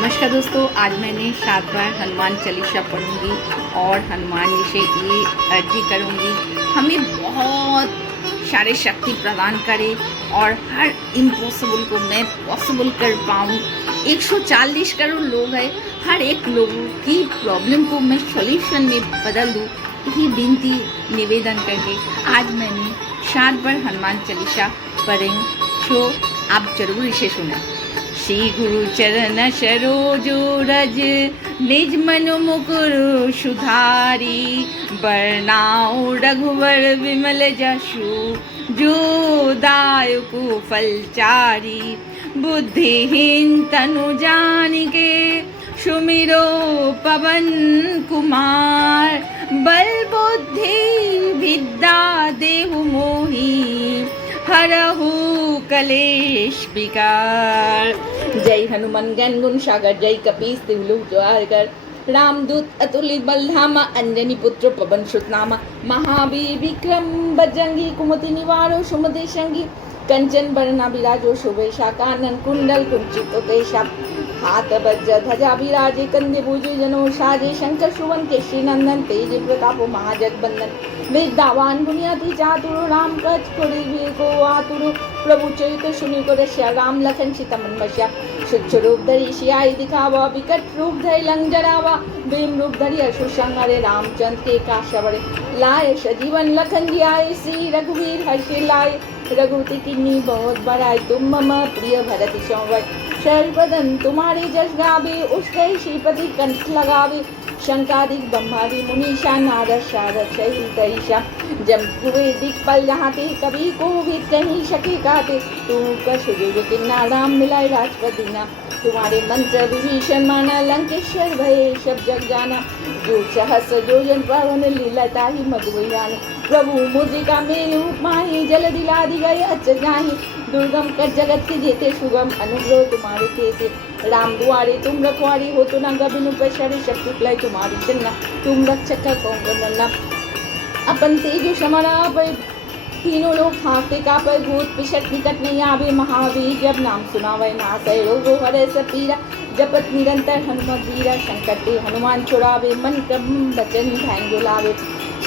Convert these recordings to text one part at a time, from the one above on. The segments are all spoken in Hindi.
नमस्कार दोस्तों, आज मैंने 7 बार हनुमान चालीसा पढ़ूंगी और हनुमान जी से ये अर्जी करूंगी हमें बहुत सारे शक्ति प्रदान करे और हर इम्पॉसिबल को मैं पॉसिबल कर पाऊँ। 140 करोड़ लोग हैं, हर एक लोगों की प्रॉब्लम को मैं सॉल्यूशन में बदल दूँ, यही विनती निवेदन करके आज मैंने 7 बार हनुमान चालीसा पढ़ें, तो आप जरूर इसे सुनें। श्री गुरु चरण सरोजो रज निज मनु मुकुरु सुधारी, बरनाउ रघुवर विमल जसु जो दायकु फलचारी। बुद्धिहीन तनु जानिके सुमिरो पवन कुमार, बल बुद्धि विद्या देहु मोहि हरहु कलेश विकार। जय हनुमान ज्ञान गुण सागर, जय कपीस तिहु ज्वारकर। रामदूत अतुलित बलधामा, अंजनी पुत्र पवन सुत नामा। महावीर विक्रम बजरंगी, कुमति निवारो सुमति संगी। कंचन बरना विराजो शोभेशा, कानन कुंडल कुंचित केशा। हाथ वज्र ध्वजा विराजे, कंधे भुजो जनो साजे। शंकर सुवन केशरी नंदन, तेज प्रताप महाजगबंदन। विद्यावान गुणियति चातुर, राम कच करिबे को आतुर। प्रभु चरित सुनि को रसिया, राम लखन सीता मन बसिया। सूक्ष्म रूप धरि सियाई दिखावा, विकट रूप धरि लंक जरावा। भीम रूप धरि असुर संहारे, रामचंद्र के काज बड़े। लाए सजीवन लखन जियाए, श्री रघुवीर हर्षि लाए। रघुपति किन्नी बहुत बड़ाई, तुम मम प्रिय भरत सम। सर्वदन तुम्हारे जस गावे, उसके श्रीपति कंठ लगावे। शंकादिक ब्रह्मादि मुनीषा, नारद शारद सहित ईशा। जब कुबेर दिक्पाल जहाते, कभी को भी कहीं सके कहते। तुम कसुर किन्ना, राम मिलाए राजपति दीना। तुम्हारे मंत्र विभीषण माना, लंकेश्वर भय सब जग जाना। जो सहस जोजन पवन, लीला ताहि मधुर जान। प्रभु मुद्रिका मेल उपमाहि, जल दिला दी गए अचर जाहि। दुर्गम कर जगत के जेते, सुगम अनुग्रह तुम्हारे तेते। राम दुआरे तुम रखवारे, हो तो न गबिनु प्रसारे। शक्ति पिलाई तुम्हारी चन्ना, तुम रक्षक का कौन गणना। अपन तेजो समरा पर तीनों लोग हाँकते कापे। भूत पिशट निकट नहीं आवे, महावीर जब नाम सुनावे। नासै रोगो हरै सब पीरा, जपत निरंतर हनुमत वीरा। संकट ते हनुमान छुड़ावे, मन क्रम वचन ध्यान डुलावे।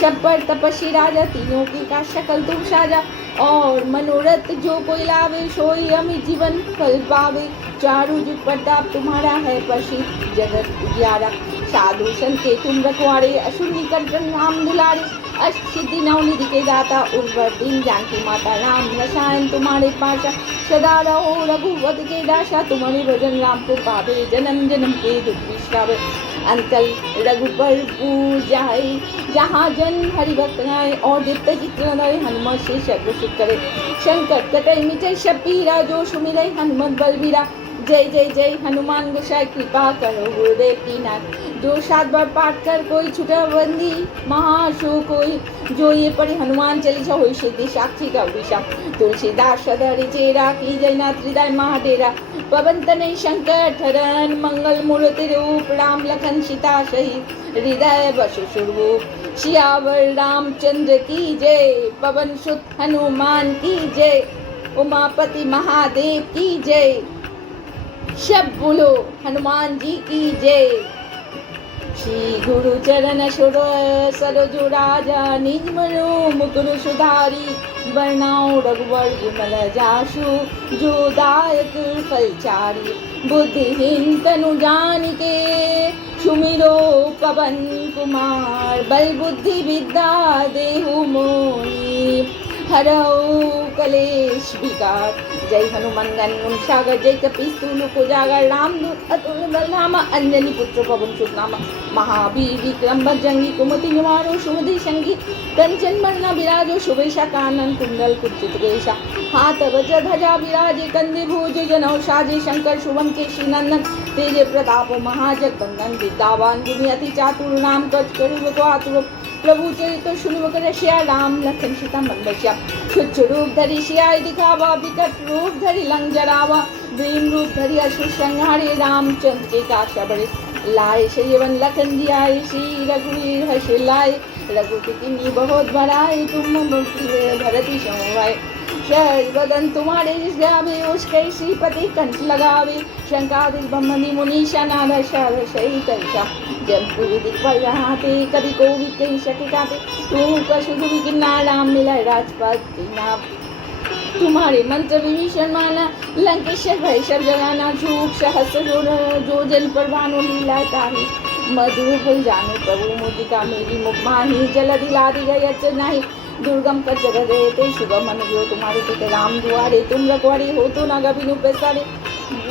सब पर तपस्वी राजा, तीनों की का शकल तुम साजा। और मनोरथ जो कोई लावे, सोई अमित जीवन फल पावे। चारु जुग प्रताप तुम्हारा है, प्रसिद्ध जगत उजियारा। साधु संत के तुम रखवारे, असुर निकट नाम दुलारे। अष्ट सिद्धि नवनिधि के दाता, उर्वर दिन जानकी माता। राम रसायन तुम्हारे पाशा, सदा रहो रघुवत के दासा। तुम्हारे भजन राम को पावे, जन्म जन्म के दुख विश्रावे। अंकल रघुबर पूजाए, जहाँ जन हरि भक्त आए। और दिव्य चित्र हनुमत से सर्व सुख करे। संकट कटे मिटे सब पीरा, जो सुमिरै हनुमत बलबीरा। जय जय जय हनुमान गोसाई, कृपा करो गुरुदेव की नाथ। जो 7 बार पाठ कर कोई छुटा बंदी, महाशो कोई। जो ये पढ़े हनुमान चालीसा, होई सिद्धि साक्षी का विषा। तुलसीदास सदरि चेरा, की जयनाथ हृदय महाडेरा। पवन तनय संकट हरन, मंगल मूर्ति रूप। राम लखन सीता सहित, हृदय बसु स्वरूप। सियावर रामचंद्र की जय, पवन सुत हनुमान की जय। उमापति महादेव की जय, सब बोलो हनुमान जी की जय। श्री गुरु चरण सरोज राजा, निज मनु मुकुरु सुधारी। बरनाउ रघुवर विमल जासु, जो दायक फलचारी। बुद्धिहीन तनु जानिके, सुमिरो पवन कुमार। बल बुद्धि विद्या देहु मोहि, हरहु कलेश विकार। जय हनुमान ज्ञान गुण सागर, जय कपीस तिहु जागर। रामदूत अतुलित बलधामा, अंजनी पुत्र पवन सुत नामा। महावीर विक्रम बजरंगी, कुमति निवारो सुमति संगी। कंचन बरना विराजो शोभेशा, कानन कुंडल कुंचित केशा। हाथ वज्र ध्वजा विराजे, कंधे भुज जनेऊ साजे। शंकर सुवन केशरी नंदन, तेज प्रताप महाजगबंदन। विद्यावान गुणियति चातुर, राम कच करिबे को आतुर। प्रभु चरित सुनिब को रसिया, राम लखन सीता मन बसिया। सूक्ष्म रूप धरि सियाई दिखावा, विकट रूप धरि लंक जरावा। भीम रूप धरि असुर संहारे, रामचंद्र के काज बड़े। लाए सजीवन लखन जियाए, श्री रघुवीर हर्षि लाए। रघुपति किन्नी बहुत बड़ाई, तुम मम प्रिय भरत सम। शर बदन तुम्हारे जिस गावे उसके श्रीपति कंठ लगावे शंकादिक ब्रह्मनि मुनीषा नादा शर शही तैसा जब पूरी दिखवाई रहा थे कभी को भी कहीं शके गाते तू कशु भी किन्ना राम मिला राजपथ की ना तुम्हारे मंत्र विभीषण माना लंकेश्वर भय सब जगाना झूठ सहस्र जो जन पर भानु लीला ताही मधुर भय जानो प्रभु मुदिका मेरी मुख माही जल दिला दी गई अचर नहीं दुर्गम कर जगह रहते शुभम अनुग्रह तुम्हारे पिता राम दुआरे तुम रखवारे हो तो ना गभिनु पैसारे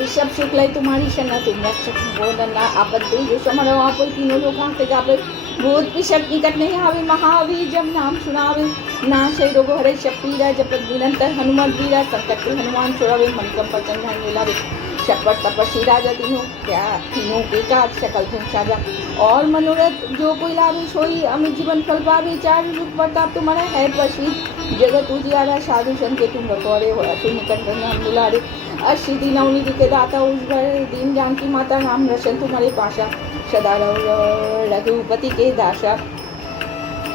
सब शुक्ल तुम्हारी शरणा तुम रक्षक बोधन ना आपत्ति जो समरो आप तीनों लोग आते गावे भूत पिशक निकट नहीं आवे महावीर जब नाम सुनावे नाश रोग हरे शपीरा जपत निरंतर हनुमत वीरा संकट हनुमान छुड़ावे मन कम पचन ध्यान लावे शपथ तपस्वी राजा तीनों के काज सकल तुम साजा और मनोरथ जो कोई लावे सोई अमित जीवन फल पावे चार युग प्रताप तुम्हारा है प्रसिद्ध जगत उजियारा साधु संत के तुम रखवारे हो तुम निकट हम दुलारे अष्टि नवनिधि के दाता उस दीन जानकी माता राम रसन तुम्हारे पाशा सदा रघुपति के दासा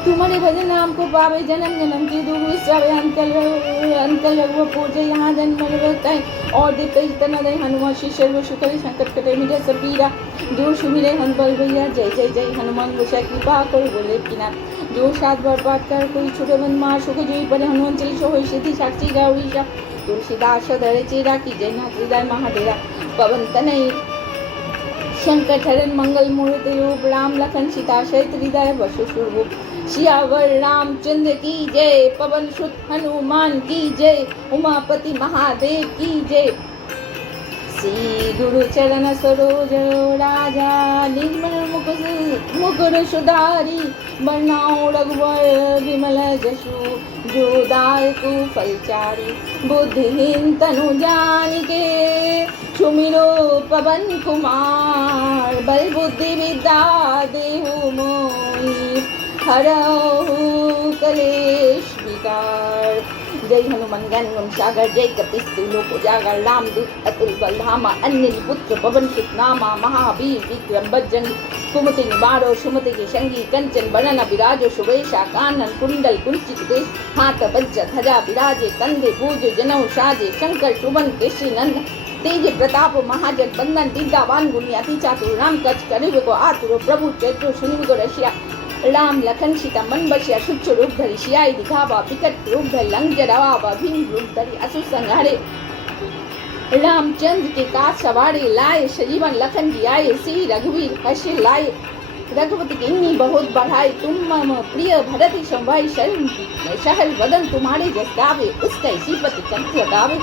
तुम्हारे भजन नाम को पावे जन्म जन्म की दुख विश्रावे अंकल रघुव पूजे यहाँ जन्म है और दिव्य तना दे हनुमान श्री सर्व शुक्र संकट कटे मिटे सबीरा जो सुमिरे हन बल भैया जय जय जय हनुमान गोसाई कृपा करो बोले किना जो 7 बार पाठ कर कोई छोटे बन मार सुख जोई पड़े हनुमान चली सो सिद्धि साक्षी गौरीशा तुलसीदास धरे चेरा की जय नाथ हृदय महाडेरा पवन तनय शंकर हरण मंगल मूर्ति रूप राम लखन सीता सहित हृदय वसु स्वरूप सियावर रामचंद्र की जय पवन सुत हनुमान की जय उमापति महादेव की जय श्री गुरु चरण सरोज राजा निर्मल मुकुर सुधारी बरनाओ रघुवर विमल जसु जो दायकु फलचारी बुद्धिहीन तनु जान के सुमिरो पवन कुमार बल बुद्धि विद्या देहु मोहि हरहु कलेश विकार जय हनुमान ज्ञान सागर जय कपिस्तु लोक उजागर रामदूत अतुल बलधामा अन्य पुत्र पवन सुत नामा महावीर विक्रम बजरंगी कुमति निवारो सुमति के संगी कंचन बरन विराजो सुवेशा कानन कुंडल कुंचित केश हाथ वज्र ध्वजा विराजे कंधे भुज जनौ साजे शंकर सुवन केशरी नंदन तेज प्रताप महाजग बंदन विद्यावान गुणी अति चातुर राम कच करिब को आतुर प्रभु चैत्र सुनिब को रसिया राम लखन सीता मन बसिया सुच्च रूप धरि सियाई दिखावा विकट रूप धरि लंग जरावा भीम रूप धरि असुर संहारे रामचंद्र के काज सवारे लाए सजीवन लखन जी आए श्री रघुवीर हर्ष लाए रघुपति की इन्नी बहुत बढ़ाई तुम मम प्रिय भरति संभाई शहर वदन तुम्हारे जस गावे उसका श्रीपति कंठ गावे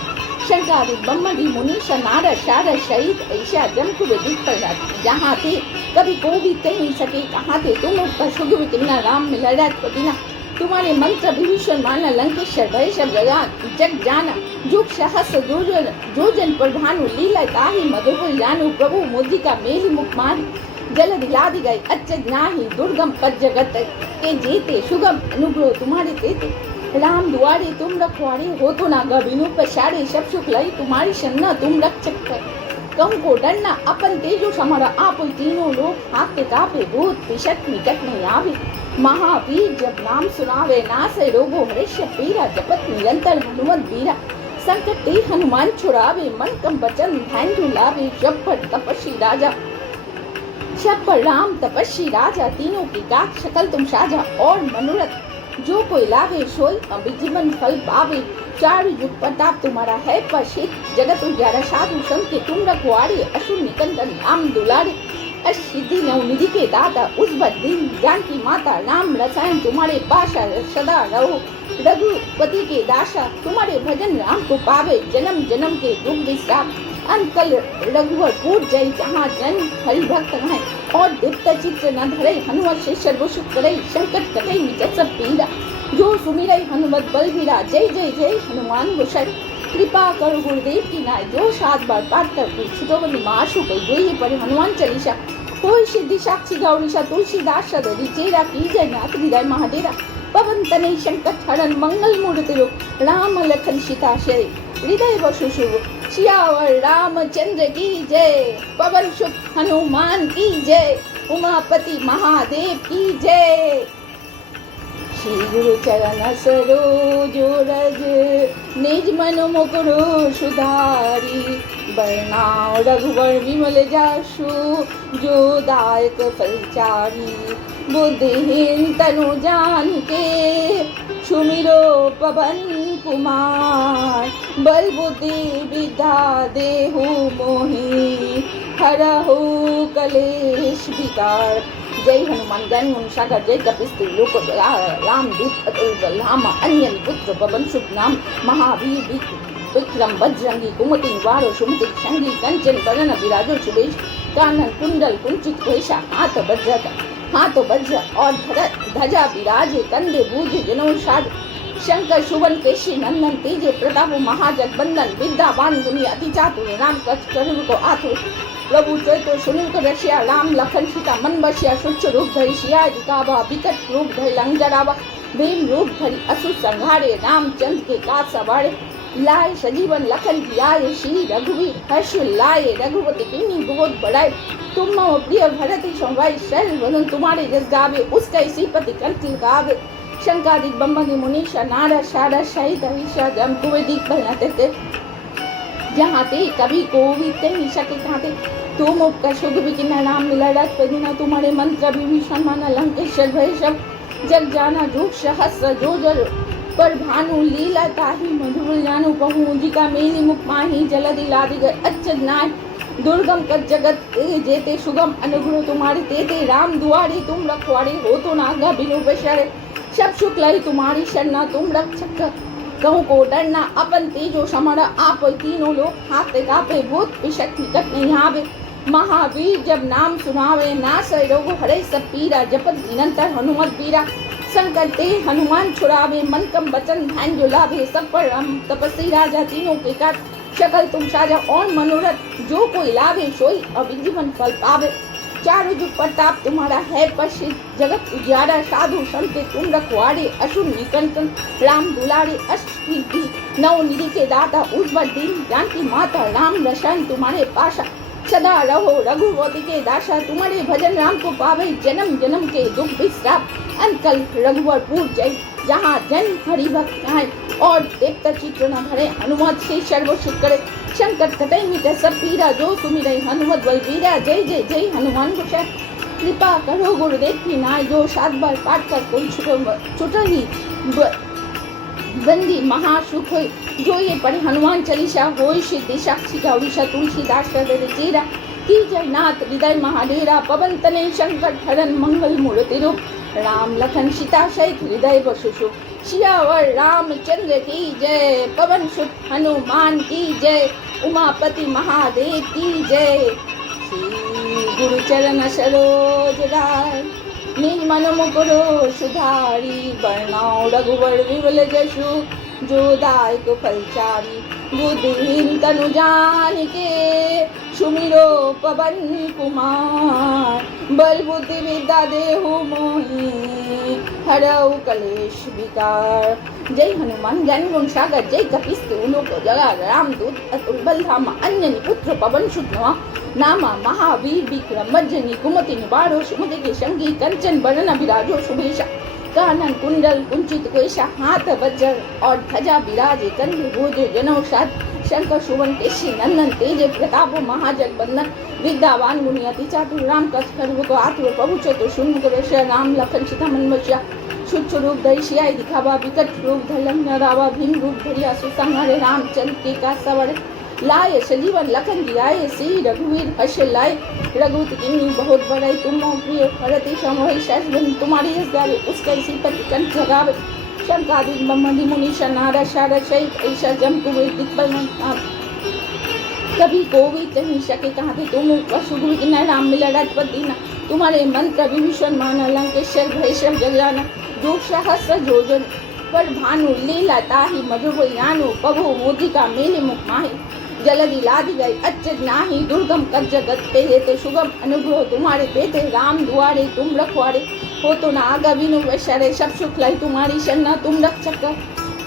शंकादि ब्रह्मदि मुनीषा नारद शारद शहीद ऐसा जम कुबे दिख पर जहाँ थे कभी को भी कह नहीं सके कहाँ थे तुम का सुख किन्ना राम मिला राजपति ना तुम्हारे मंत्र विभीषण माना लंकेश्वर भय सब जग जाना जुग सहस्र जो जन पर भानु लीला ताही मधुर जानु प्रभु मुद्रिका मेली मुख मान जल दिला दी गई अच्चज नाही दुर्गम पद जगत के जेते सुगम अनुग्रह तुम्हारे तेते राम दुआरे तुम रखवारे हो तो ना गभिनु पछाड़े सब सुख लाई तुम्हारी शन्ना तुम रक्षक कर कम को डरना अपन तेजो हमारा आप तीनों लोग हाथ कापे भूत पिशक निकट नहीं आवे महावीर जब नाम सुनावे नाश रोगो हरेश पीरा जपत निरंतर हनुमत वीरा संकट ते हनुमान छुड़ावे मन कम वचन ध्यान लावे जब पर तपस्वी राजा सब पर राम तपस्वी राजा तीनों की गात शकल तुम साजा और मनोरथ जो कोई लावे सोई अभिजीवन फल पावे चार युग प्रताप तुम्हारा है प्रसिद्ध जगत उजारा साधु संत के तुम रखवारे असुर निकंदन राम दुलारे असिद्धि नवनिधि के दाता उस दिन जानकी माता राम रसायन तुम्हारे पाशा सदा रहो रघुपति के दासा तुम्हारे भजन राम को पावे जन्म जन्म के दुख विश्राम अंकल रघुवर पूर जय जहाँ जन हरि भक्त है और दिव्य चित्र न धरे हनुमत से सर्वसुख करे संकट कटे मिटत सब पीरा जो सुमिरै हनुमत बलबीरा जय जय जय हनुमान गोसाई कृपा करो गुरुदेव की नाय जो 7 बार पाठ कर छुटोबनी माशु गई जोइए पर हनुमान चालीसा कोई सिद्धि साक्षी गौरीशा तुलसीदास सदरी चेरा की जय नाथ हृदय महाडेरा पवन तनय संकट हरण मंगल मूर्ति रूप राम लखन सीता से हृदय वसु शुभ सियावर रामचंद्र की जय पवन सुत हनुमान की जय उमापति महादेव की जय श्री गुरु चरण सरोज रज निज मन मुकुर सुधारी बरनाउ रघुवर विमल जासु जो दायक फलचारी बुद्धिहीन तनु जानिके सुमिरो पवन कुमार बल बुद्धि विद्या देहु मोहि हरहु कलेश विकार। जय हनुमान ज्ञान गुण सागर जय कपिस्त्री लोक राम दूत अतुल बल धामा अन्यन पुत्र पवन सुत नाम महावीर विक्रम बजरंगी कुमति निवारो सुमति संगी कंचन बरन विराजो सुबेश कानन कुंडल कुंचित केशा हाथ वज्र और ध्वजा विराजे कंधे बूझे जनों साज शंकर सुवन केशी नंदन तेजे प्रताप महाजगबंदन विद्यावान गुणी अति चातुर राम कच्छ करुण को आतुर प्रभु चैतो सुनील को रसिया राम लखन सीता मन बसिया सूक्ष्म रूप धरि सिया दिखावा विकट रूप धरि लंग जरावा भीम रूप धरि असुर संहारे रामचंद्र के काज सवारे लाए सजीवन लखन की आए श्री रघुवीर हर्ष लाए रघुपति किन्नी बहुत बढ़ाए तुम मम प्रिय भरत समवाई शरण वदन तुम्हारे जस गावे उसका इसी पति कंठ गावे शंकादिक ब्रह्मादि मुनीषा नारद शारद सहित ईशा जम कुवेदिक बहनाते थे जहाँ ते कभी कोविद ते ईशा के कहते तुम उपका शुभ विकिना राम मिला रथ पदिना तुम्हारे मंत्र विभीषण माना लंकेश्वर भय सब जग जाना जो सहस्र जो जर पर भानु लीला ताही मधुर जानू कहूँ जी का मेली मुख माही जलधि लादि गए अच्युत नाय दुर्गम कर जगत जेते सुगम अनुग्रह तुम्हारे तेते राम दुआरे तुम रखवारे हो तो नागा बिनु बशरे सब सुख लाई तुम्हारी शरणा तुम रक्षक कहूँ को डरना अपन तेजो समरा आप तीनों लोग हाथ कापे भूत पिशक निकट नहीं आवे महावीर जब नाम सुनावे नाश रोग हरे सब पीरा जपत निरंतर हनुमत पीरा संकट ते हनुमान छुड़ावे मन कम वचन ध्यान जो लाभे सब पर हम तपस्वी राजा तीनों के काट शकल तुम साजा और मनोरथ जो कोई लाभे सोई अविजीवन फल पावे चारों जुग प्रताप तुम्हारा है प्रसिद्ध जगत उजियारा साधु संत तुम रखवारे असुर निकंदन राम दुलारे अष्टसिद्धि नव निधि के दाता उज्ज्वल दिन जानकी माता राम रसायन तुम्हारे पाशा सदा रहो रघुवती के दासा तुम्हारे भजन राम को पावे जन्म जन्म के दुख विश्राप अंकल रघुवरपुर जय जहाँ जन हरि भक्त आए और देवता चित्र न भरे हनुमत से सर्व सुख करे संकट कटे मिटे सब पीरा जो सुमिरै हनुमत वै वीरा जय जय जय हनुमान गोसाई कृपा करो गुरुदेव की नाय जो 7 बार पाठ कर कोई छुटही बंदी महासुख हो जो ये पढ़े हनुमान चालीसा हो सिद्धि साक्षी का उड़ीसा तुलसीदास चेरा की जय नाथ हृदय महाडेरा पवन तनय संकट हरण मंगल मूर्ति रूप राम लखन सीता सहित हृदय बसु सियावर रामचंद्र की जय पवन सुत हनुमान की जय उमापति महादेव की जय श्री गुरु चरण सरोज राय निज मन मुकुर सुधारी बरनाउ रघुवर विमल जसु जो दायक फलचारी बुद्धिहीन तनु जानिके सुमिरो पवन कुमार बल बुद्धि विद्या देहु मोहि हरऊ कलेश विकार। जय हनुमान ज्ञान गुण सागर जय कपिस्ती लोक जगा रामदूत अतुल बल धामा अन्यनि पुत्र पवन सुत नामा महावीर विक्रम बजरंगी कुमति निवारो सुमति के संगी कंचन बरन विराजो सुबेशा कानन कुंडल कुंचित केशा हाथ वज्र और ध्वजा विराजे कंधे भूजे जनौ साज शंकर सुवन केशी नंदन तेजे प्रताप महाजगबंदन विद्यावान गुणी अति चातुर राम कच्छ करुण को आतुर प्रभु चतुर शून्य को रक्षा राम लखन सीता मन बसिया सूक्ष्म रूप धरि सियाई दिखावा विकट रूप धरि लंग जरावा भीम रूप धरि असुर संहारे रामचंद्र के काज सवारे लाए सजीवन लखन जी आए श्री रघुवीर हर्ष लाए रघुपति किन्नी बहुत बड़ाई तुम प्रिय भरत समवै सहस्र तुम्हारी यश गावे उसका इसी पति कंठ लगावे शंकादिक ब्रह्मादि मुनीषा नारद शारद सहित ऐसा जम कुवेदिक बलवंत कभी कोविद कहीं सके कहाँ थे तुम वसुगुरु की न राम मिला रथपत दीना तुम्हारे मंत्र विभीषण माना लंकेश्वर भय सब जगजाना जो सहस्र जोजन पर भानु लीला ताही मधुर यानु पभु मोदी का मेले मुख माही जलधि लादि गई अच्युत नाही दुर्गम कर जगत पे हेते सुगम अनुग्रह तुम्हारे देते राम दुआरे तुम रखवारे हो तो ना आगा बिनु वैशरे सब सुख लाई तुम्हारी शरणा तुम रक्षक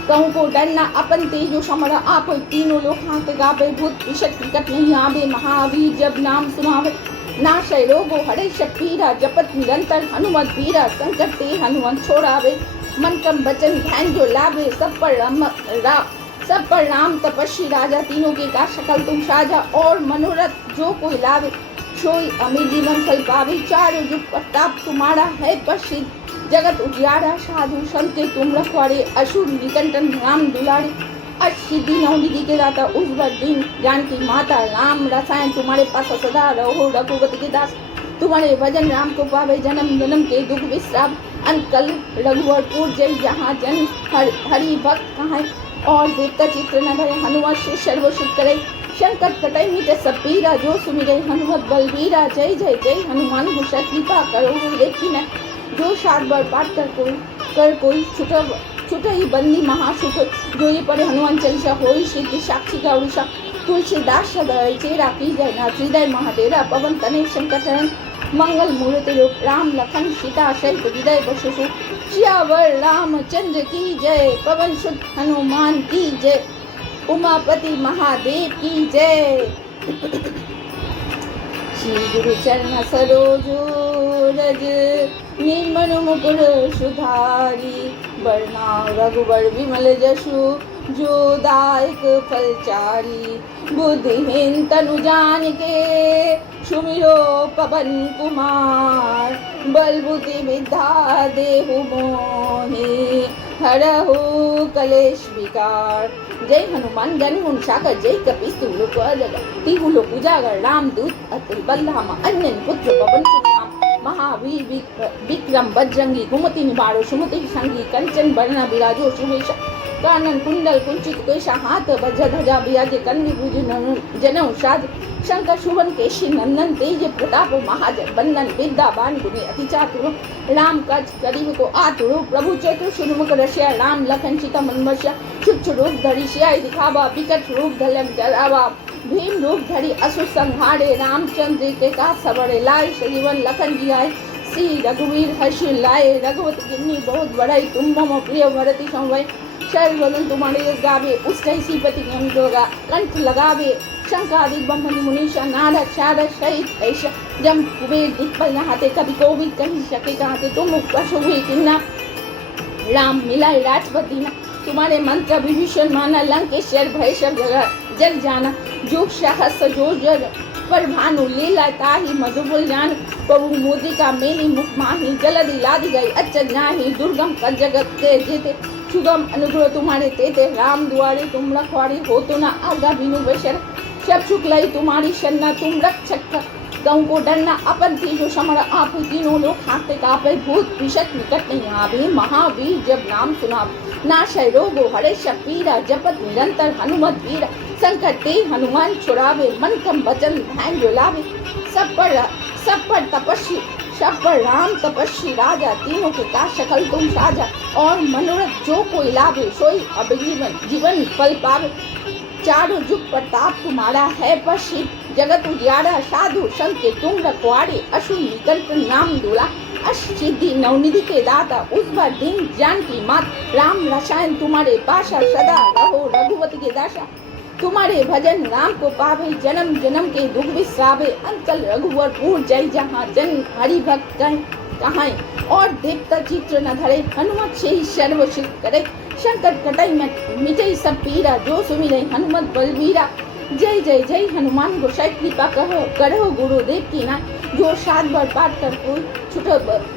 कहूँ को डरना अपन तेजो समरा आप तीनों लोग हाथ गावे भूत पिशक निकट नहीं आवे महावीर जब नाम सुनावे नाशय रोगो हरे सब पीरा जपत निरंतर हनुमत पीरा संकट ते हनुमंत छोड़ावे मन कम वचन ध्यान जो लाभे, सब पर राम तपस्वी राजा, तीनों के का शकल तुम साजा, और मनोरथ जो कोई लाभे सोई अमीर जीवन फल पावे। चारों युग प्रताप तुम्हारा है प्रसिद्ध, जगत उजियारा, साधु संत के तुम रखवारे, असुर निकंटन राम दुलारे। अष्टसिद्धि नवनिधि के दाता उस वर दिन, जानकी माता राम रसायन तुम्हारे पास सदा रहो रघुपति के दास। तुम्हारे भजन राम को पावे, जन्म जन्म के दुख विश्राम, अंत कल रघुवरपुर जय, जहाँ जन हरि भक्त कहाँ, और देवता चित्र न धरे, हनुमत से सर्व सुख करे। शंकर कटाई मिटे सब पीरा, जो सुमिरे हनुमत बलबीरा। जय जय जय हनुमान घुसा, कृपा करो देखी न, जो 7 बार पाठ कर कोई छुटई बंदी महासुख। जो ये पढ़े हनुमान चालीसा होई सिद्धि, साक्षी का उड़ीसा। तुलसीदास सदा चेरा की जय ना, हृदय महाडेरा पवन तनय शंकर चरण। मंगल मूर्ति रूप राम लखन सीता सहित, हृदय बसु सियावर रामचंद्र की जय। पवन सुत हनुमान की जय, उमापति महादेव की जय। श्री गुरु चरण सरोज रज, निर्मल मुकुर सुधारी। बरनाउ रघुबर विमल जसु, जो दायक फलचारी। बुद्धिहीन तनु जानिके, सुमिरो पवन कुमार। बल बुद्धि विद्या देहु मोहि, हरहु कलेश विकार। जय हनुमान ज्ञानी गुण सागर, जय कपीस तुलोक अजगर। तिहु लोक उजागर, राम दूत अतुल बलधामा। अन्यन पुत्र पवन सुत नाम, महावीर विक्रम बजरंगी। कुमति निवारो सुमति संगी, कंचन बरना विराजो सुवेश। कानन कुंडल कुंचित केशा, हाथ वज्र ध्वजा विराजे। कन्नी भुज जनेऊ साज, शंकर सुवन केशी नंदन। तेज प्रताप महाजन बंदन, विद्या बान गुणी अति चातुर। राम काज करिब को आतुर, प्रभु चतुर सुनुमुख रसिया। राम लखन सीता मन बसिया, छुट रूप धरि सियाई दिखावा। विकट रूप धलन जरावा, भीम रूप धरि असुर संहारे। रामचंद्र के का सबरे लाए, सजीवन लखन जियाए। श्री रघुवीर हर्षि लाए, रघुवत गिन्नी बहुत बड़ाई। तुम मम प्रिय भरति समवै, सर्वदन तुम्हारे यश गावे। उष्टै श्रीपति गंगा कंठ लगावे, शंकादिक ब्रह्मणि मुनीषा। नारद शारद सहित ऐसा, जम कुबेर दिक्पाल नहाते। कभी कोविद कहीं सके कहाते, तुम पशु हुई किन्ना। राम मिलाए राजपति ना, तुम्हारे मंत्र विभीषण माना। लंकेश्वर भय सब जग जाना, जो सहस जो जग पर भानु। लीला ताही मधुबुल जान, प्रभु मुद्रिका मेली मुख माही। जलधि लादि गई अच्युत नाही, दुर्गम कर जगत के जेते। सुगम अनुग्रह तुम्हारे तेते, राम दुआरे तुम रखवारे। हो तो ना आज्ञा बिनु बेशर, सब सुख लई तुम्हारी शरणा। तुम रक्षक गौ को डरना, अपन तेजो समर आप। तीनों लोग हाथे कापे, भूत पिशच निकट नहीं आवे। महावीर जब नाम सुनाव, नाशय रोगो हरे सब पीरा। जपत निरंतर हनुमत वीरा, संकट ते हनुमान छुड़ावे। मन कम वचन ध्यान जो लावे, सब पर राम तपस्वी राजा। तीनों के का शकल तुम साजा, और मनोरथ जो कोई लाभे सोई अब जीवन फल पावे। चारों युग प्रताप तुम्हारा है प्रसिद्ध, जगत उजियारा। साधु संत के तुम रखवारे, असुर निकंटन नाम दूला। अष्टसिद्धि नवनिधि के दाता उस बार दिन, जानकी मात राम रसायन तुम्हारे पाशा। सदा रहो रघुवत के दासा, तुम्हारे भजन राम को पावे। जन्म जन्म के दुख विश्रावे, अंकल रघुवरपुर जय, जहाँ जन हरि भक्त कहाँ। और देवता चित्र न धरे, हनुमत से ही सर्व सुख करे। शंकर कटाई मिटे सब पीरा, जो सुमिरे हनुमत बलबीरा। जय जय जय हनुमान गोसाई, कृपा करो गुरुदेव की ना। जो 7 बार पाठ कर कोई,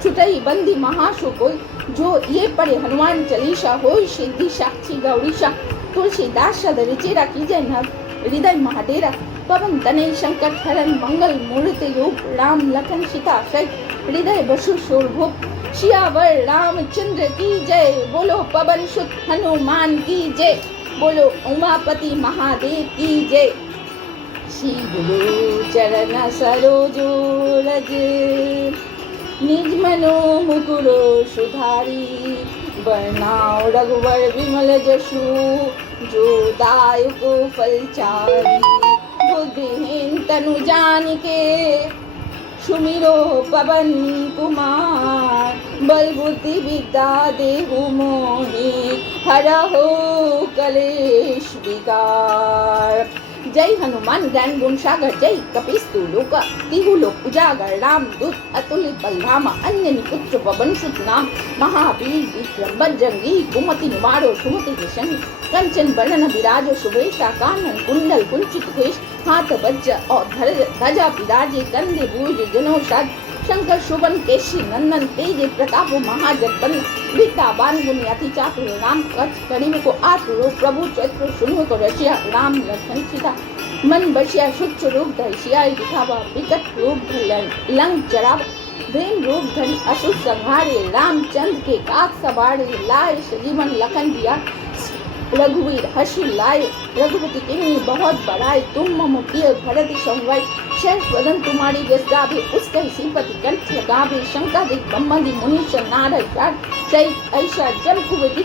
छुटई बंदी महासु कोई। जो ये पढ़े हनुमान चालीसा, होई सिद्धि साक्षी गौरीशा। तुलसीदास सदा चेरा की जय ना, हृदय महाडेरा पवन तनय शंकर चरण। मंगल मूर्ति रूप राम लखन सीता सहित, हृदय बसु शोरभूप। सियावर रामचंद्र की जय, बोलो पवन सुत हनुमान की जय। बोलो उमापति महादेव की जय। श्री गुरु चरण सरोज रज, निज मनो मुकुर सुधारी। बरनाउ रघुवर विमल जसु, जो दायक फलचारी। बुद्धिहीन तनु जानिके, सुमिरो पवन कुमार। बल बुद्धि विद्या देहु मोहि, हरहु कलेश विकार। जय हनुमान ज्ञान गुण सागर, जय कपिस्तु लोक तिहु लोक उजागर, राम दूत अतुलित बलधामा, अंजनी पुत्र पवन सुत नाम, महावीर विक्रम बजरंगी, कुमति निवारो सुमति निशंग, कंचन बरन विराजो सुबेशा, कानन कुंडल कुंचित केश, हाथ वज्र और ध्वजा विराजे, कंधे भूज जनोषाद, शंकर शोभन केशी नंदन, तेज प्रताप महाजगबंदन, विद्या बान गुणी अति चातुर, राम कच्छ करिम को आतुर, प्रभु चैत्र सुनो तो रसिया, राम लखन सीता मन बसिया, सुच्च रूप धरि सियाई दिखावा, विकट रूप धरि लंक जरावा, प्रेम रूप धरि असुर संहारे, रामचंद्र के काज सवारे, लाए सजीवन लखन जिया, रघुवीर हर्षि लाए, रघुपति किन्हीं बहुत बड़ाए, तुम मम प्रिय भरत संवाई, शेष वदन तुम्हारी जस गावे, उसके श्रीपति कंठ लगावे, शंकादिक ब्रह्मादि मुनीश नारद सहित ऐसा जम कुबेर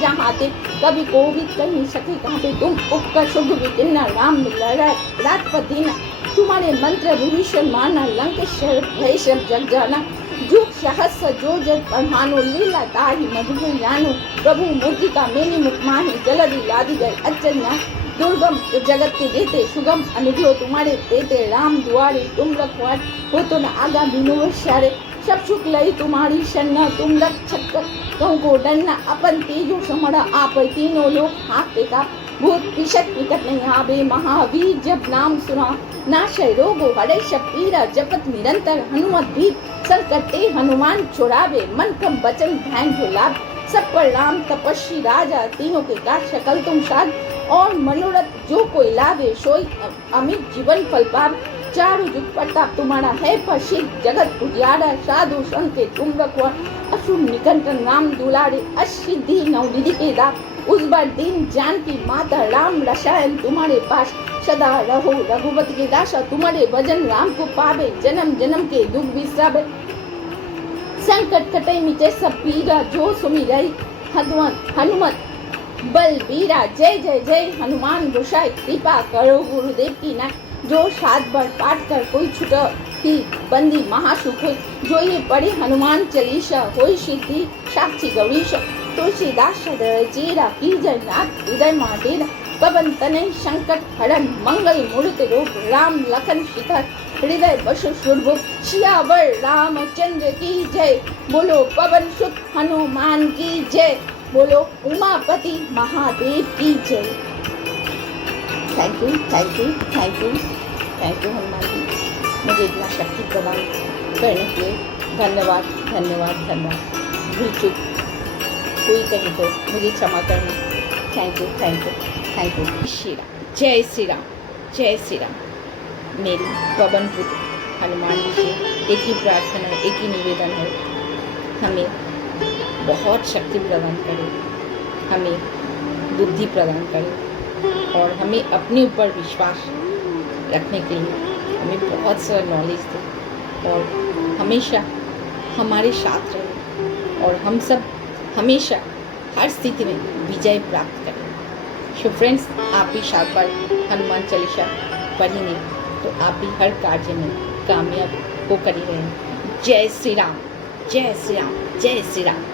जहाँ ते कभी को भी कहीं सके कहाँ पे तुम उपकर शुभ विदिना, राम मिला राजपत दीना, तुम्हारे मंत्र विभीषण माना, लंकेश्वर भय सब जग जाना, जुग सहस्र जो जग बढ़ानो, लीला तारी मधुर जानो, प्रभु मुद्रिका मेनी मुख माही, जलधि लादी गए अचन्या, दुर्गम जगत के देते, सुगम अनुग्रह तुम्हारे देते, राम दुआरे तुम रखवार, हो तो न आगा बिनु सारे, सब सुख लई तुम्हारी शन्ना, तुम रक्षक कहूँ को डरना, अपन तेजो समरा आप, तीनों लोग हाथ देखा, भूत पिशक निकट नहीं आवे, महावीर जब नाम सुना, नाशय रोगो हरे सब पीरा, जपत निरंतर हनुमत भीत, संकट ते हनुमान छुड़ावे, मन कम वचन ध्यान जो लाभ, सब पर राम तपस्वी राजा, तीनों के काज सकल तुम साध, और मनोरथ जो कोई लाभे, सोई अमित जीवन फल पावे, चारों युग प्रताप तुम्हारा है प्रसिद्ध, जगत उजियारा, साधु संत तुम रखवार, असुर निकंदन राम दुलारे, असिद्धि नवनिधि के दास, उस बार दिन जानकी माता, राम रसायन तुम्हारे पास, सदा रहो रघुपति के दासा, तुम्हारे भजन राम को पावे, जन्म जन्म के दुख बिसरावे, संकट कटे मिटे सब पीरा, जो सुमिरै हनुमत बलबीरा, जय जय जय हनुमान गोसाई, कृपा करो गुरुदेव की नाय, जो 7 बार पाठ कर कोई छुटा ही बंदी महासुख होई, जो ये पढ़े हनुमान चालीसा, होई सिद्धि साक्षी गौरीश, तुलसीदास चेरा, की जय नाथ हृदय महाडेरा, पवन तनय संकट हरण, मंगल मूर्ति रूप, राम लखन सीता हृदय बसु सुरभूप, सियावर रामचंद्र की जय, बोलो पवन सुत हनुमान की जय, बोलो उमापति महादेव की जय। Thank you thank you thank you thank you Hanuman ji, मुझे इतना शक्ति प्रदान करने के लिए धन्यवाद धन्यवाद धन्यवाद। भूल चूक हुई कहीं तो मुझे क्षमा करना। Thank you thank you thank you. Shri Ram, जय श्री राम, जय श्री राम। मेरी पवन पुत्र हनुमान जी से एक ही प्रार्थना है, एक ही निवेदन है, हमें बहुत शक्ति प्रदान करे, हमें बुद्धि प्रदान करे और हमें अपने ऊपर विश्वास रखने के लिए हमें बहुत सारा नॉलेज दे और हमेशा हमारे साथ रहे और हम सब हमेशा हर स्थिति में विजय प्राप्त करें। सो फ्रेंड्स, आप भी 7 बार हनुमान चालीसा पढ़ेंगे तो आप भी हर कार्य में कामयाब होकर ही रहें। जय श्री राम, जय श्री राम, जय श्री राम।